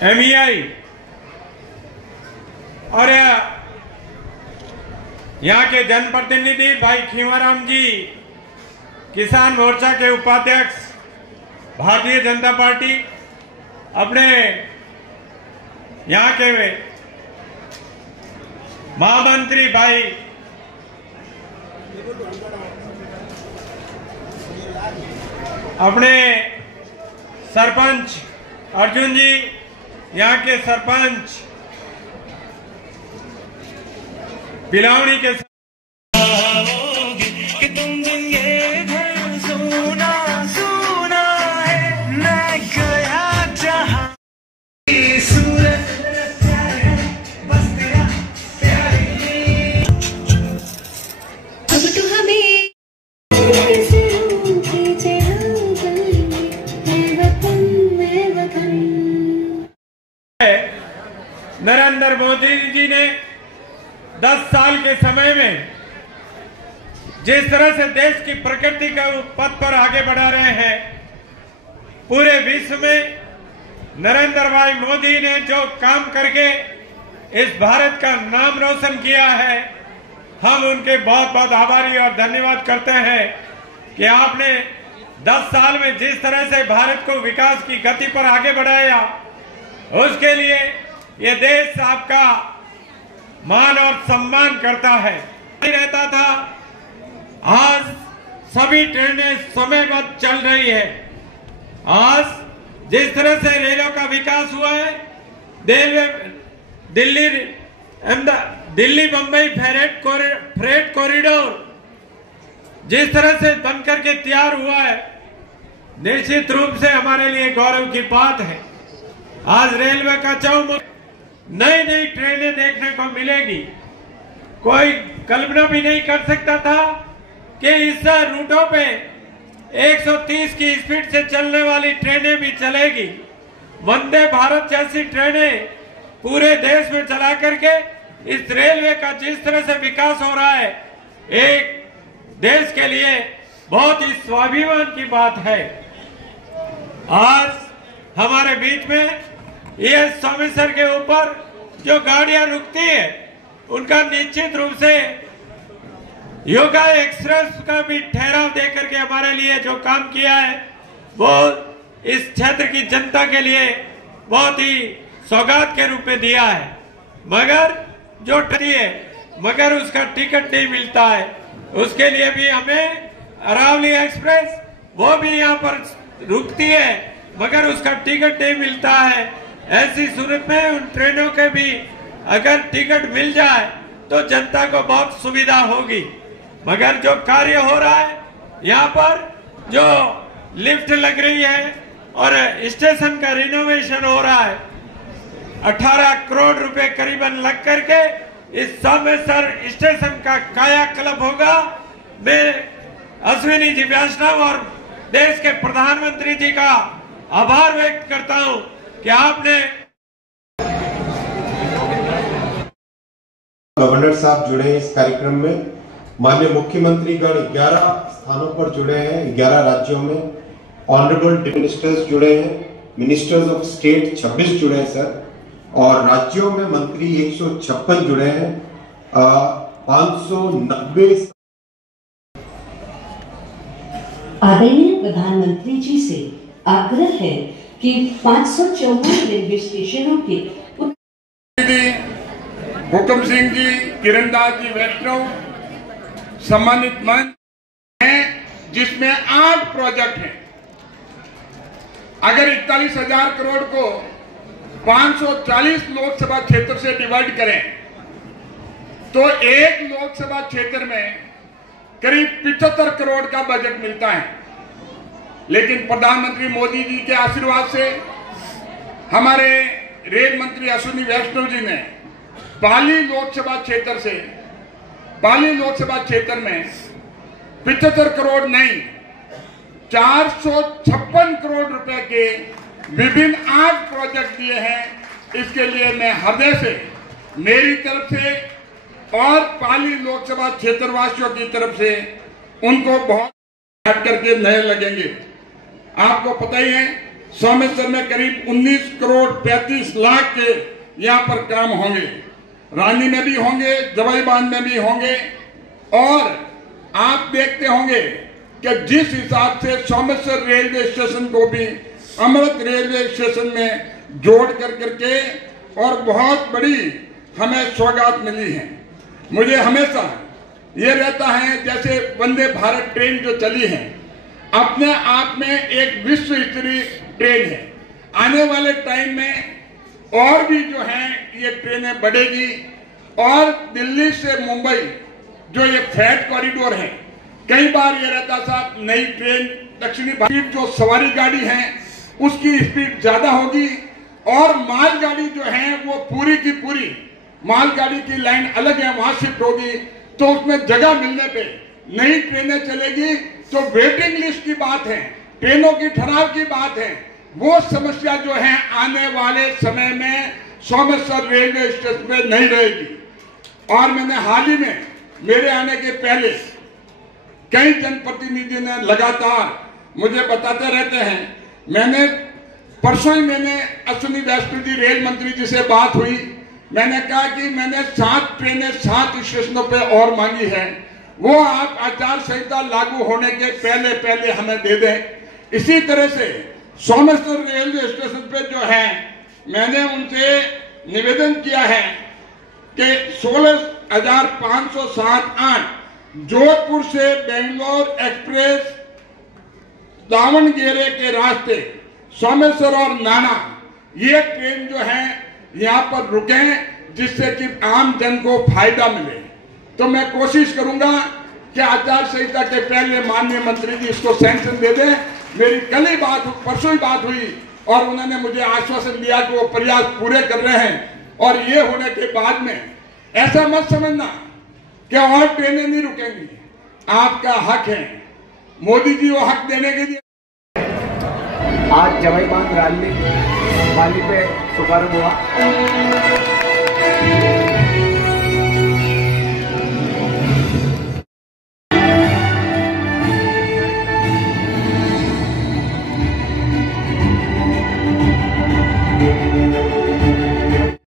MEI और यहाँ के जनप्रतिनिधि भाई खीवाराम जी, किसान मोर्चा के उपाध्यक्ष भारतीय जनता पार्टी, अपने यहाँ के महामंत्री भाई अपने सरपंच अर्जुन जी, यहाँ के सरपंच बिलावड़ी के कि तुम दिन ये घर सोना सोना है, मैं गया जहां सूरत बस तेरा प्यार अब तो हमें नरेंद्र मोदी जी ने 10 साल के समय में जिस तरह से देश की प्रगति का पथ पर आगे बढ़ा रहे हैं, पूरे विश्व में नरेंद्र भाई मोदी ने जो काम करके इस भारत का नाम रोशन किया है, हम उनके बहुत बहुत आभारी और धन्यवाद करते हैं कि आपने 10 साल में जिस तरह से भारत को विकास की गति पर आगे बढ़ाया, उसके लिए ये देश आपका मान और सम्मान करता है। रहता था, आज सभी ट्रेनें समयबद्ध चल रही है। आज जिस तरह से रेलों का विकास हुआ है, दिल्ली बंबई फ्रेट कॉरिडोर जिस तरह से बनकर के तैयार हुआ है, निश्चित रूप से हमारे लिए गौरव की बात है। आज रेलवे का चौमुख नई नई ट्रेनें देखने को मिलेगी। कोई कल्पना भी नहीं कर सकता था कि इस रूटों पे 130 की स्पीड से चलने वाली ट्रेनें भी चलेगी। वंदे भारत जैसी ट्रेनें पूरे देश में चला करके इस रेलवे का जिस तरह से विकास हो रहा है, एक देश के लिए बहुत ही स्वाभिमान की बात है। आज हमारे बीच में ये सोमेश्वर के ऊपर जो गाड़ियां रुकती है, उनका निश्चित रूप से योगा एक्सप्रेस का भी ठहराव देकर के हमारे लिए जो काम किया है, वो इस क्षेत्र की जनता के लिए बहुत ही सौगात के रूप में दिया है। मगर जो मगर उसका टिकट नहीं मिलता है, उसके लिए भी हमें अरावली एक्सप्रेस वो भी यहाँ पर रुकती है, मगर उसका टिकट नहीं मिलता है। ऐसी सूरत में उन ट्रेनों के भी अगर टिकट मिल जाए तो जनता को बहुत सुविधा होगी। मगर जो कार्य हो रहा है, यहाँ पर जो लिफ्ट लग रही है और स्टेशन का रिनोवेशन हो रहा है, 18 करोड़ रुपए करीबन लग करके इस सोमेश्वर स्टेशन का कायाकल्प होगा। मैं अश्विनी जी वैष्णव और देश के प्रधानमंत्री जी का आभार व्यक्त करता हूं कि आपने गवर्नर साहब जुड़े हैं इस कार्यक्रम में। माननीय मुख्यमंत्री गण 11 स्थानों पर जुड़े हैं, 11 राज्यों में। ऑनरेबल मिनिस्टर्स जुड़े हैं, मिनिस्टर्स ऑफ स्टेट 26 जुड़े हैं सर, और राज्यों में मंत्री 156 जुड़े हैं। 590 आदरणीय प्रधानमंत्री जी से आग्रह है कि 554 रेलवे स्टेशनों के हुक्म सिंह जी, किरण दास जी वैष्णव सम्मानित मंच हैं, जिसमें 8 प्रोजेक्ट हैं। अगर 41,000 करोड़ को 540 लोकसभा क्षेत्र से डिवाइड करें तो एक लोकसभा क्षेत्र में करीब 75 करोड़ का बजट मिलता है। लेकिन प्रधानमंत्री मोदी जी के आशीर्वाद से हमारे रेल मंत्री अश्विनी वैष्णव जी ने पाली लोकसभा क्षेत्र में 75 करोड़ नहीं 456 करोड़ रुपए के विभिन्न 8 प्रोजेक्ट दिए हैं। इसके लिए मैं हृदय से, मेरी तरफ से और पाली लोकसभा क्षेत्र वासियों की तरफ से उनको बहुत हट करके नए लगेंगे। आपको पता ही है सोमेश्वर में करीब 19 करोड़ 35 लाख के यहाँ पर काम होंगे, रानी में भी होंगे, दवाई बांध में भी होंगे। और आप देखते होंगे कि जिस हिसाब से सोमेश्वर रेलवे स्टेशन को भी अमृत रेलवे स्टेशन में जोड़ करके और बहुत बड़ी हमें सौगात मिली है। मुझे हमेशा ये रहता है जैसे वंदे भारत ट्रेन जो चली है अपने आप में एक विश्व स्तरीय ट्रेन है। आने वाले टाइम में और भी जो है ये ट्रेनें बढ़ेगी और दिल्ली से मुंबई जो ये फ्रेट कॉरिडोर है, कई बार ये रहता साहब नई ट्रेन दक्षिणी भारत जो सवारी गाड़ी है उसकी स्पीड ज्यादा होगी और मालगाड़ी जो है वो पूरी की पूरी मालगाड़ी की लाइन अलग है, वहां शिफ्ट होगी। तो उसमें जगह मिलने पे नई ट्रेनें चलेगी। तो वेटिंग लिस्ट की बात है, ट्रेनों की ठहराव की बात है, वो समस्या जो है आने वाले समय में सोमेश्वर रेलवे स्टेशन पे नहीं रहेगी। और मैंने हाल ही में मेरे आने के पहले कई जनप्रतिनिधि ने लगातार मुझे बताते रहते हैं। परसों ही मैंने अश्विनी वैष्णव जी रेल मंत्री जी से बात हुई, मैंने कहा कि मैंने 7 ट्रेनें 7 स्टेशनों पे और मांगी है, वो आप आचार संहिता लागू होने के पहले पहले हमें दे दें। इसी तरह से सोमेश्वर रेलवे स्टेशन पे जो है मैंने उनसे निवेदन किया है कि 16,507 जोधपुर से बेंगलोर एक्सप्रेस दावणगेरे के रास्ते सोमेश्वर और नाना ये ट्रेन जो है यहाँ पर रुके जिससे कि आम जन को फायदा मिले। तो मैं कोशिश करूंगा कि आचार संहिता के पहले माननीय मंत्री जी इसको सैंक्शन दे दें। मेरी कल ही परसों ही बात हुई और उन्होंने मुझे आश्वासन दिया कि वो प्रयास पूरे कर रहे हैं। और ये होने के बाद में ऐसा मत समझना कि और ट्रेनें नहीं रुकेंगी, आपका हक है, मोदी जी वो हक देने के लिए। आज जवाई बांध रैली पे शुभारंभ हुआ।